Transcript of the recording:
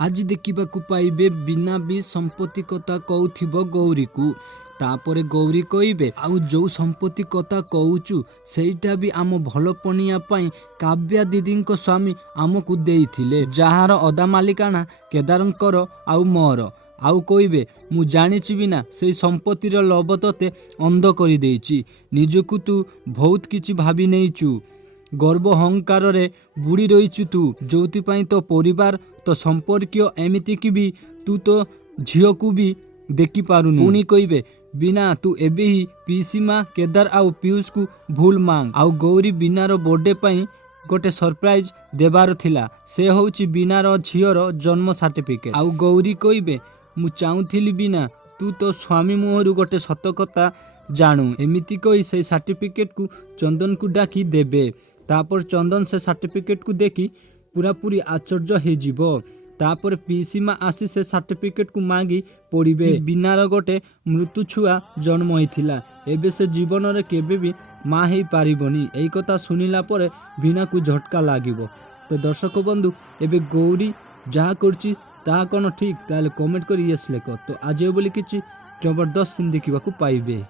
आज देखा पाइबे बिना भी संपत्ति कथा कहूथिबो गौरी को तापरे गौरी कहिबे आउ जो संपत्ति कथा कहूचु सेटा भी आम भल पनिया पाई काव्या दीदी स्वामी आमको देइथिले जहार अदा मालिकाना केदारंकर आउ मोर आउ कहिबे मु जानिछि बिना से संपत्तिर लोभ तते अंध कर देइछि निजकु तू बहुत किछि भाबी नेइचु गर्व अहंकार रे बुड़ी रहीचु तू जोथिपाई तो परिवार तो संपर्कीय एमिति कि भी तू तो झील को भी देखी पारुनु पुणी कहिबे बिना तू एबे ही पीसी माँ केदार आउ पीयूष को भूल मांग आउ गौरी बिनार बर्थडे पाई गोटे सरप्राइज देबार थिला से होउची बिनार झीर जन्म सर्टिफिकेट आउ गौरी कहिबे मु चाहूथिली बिना तू तो स्वामी मुहरु गोटे सत कथा जानू एमिति कही से सर्टिफिकेट को चंदन को डाकी देबे तापर चंदन से सर्टिफिकेट को देखी पूरा पूरी आश्चर्य हो जीवो तापर पीसी माँ आसी से सर्टिफिकेट को मांगी पड़े बिनार गोटे मृत्यु छुआ जन्म होइथिला एबे से जीवन रे केबे भी माँ ही पारिबनी एई कथा सुनिला परे बिना को झटका लागिबो। तो दर्शक बंधु एबे गौरी जहाँ करछि ताहा कोन ठीक ताले कमेंट करी यस लेख। तो आज बोली किछि जबरदस्त सीन देखा पाइबे।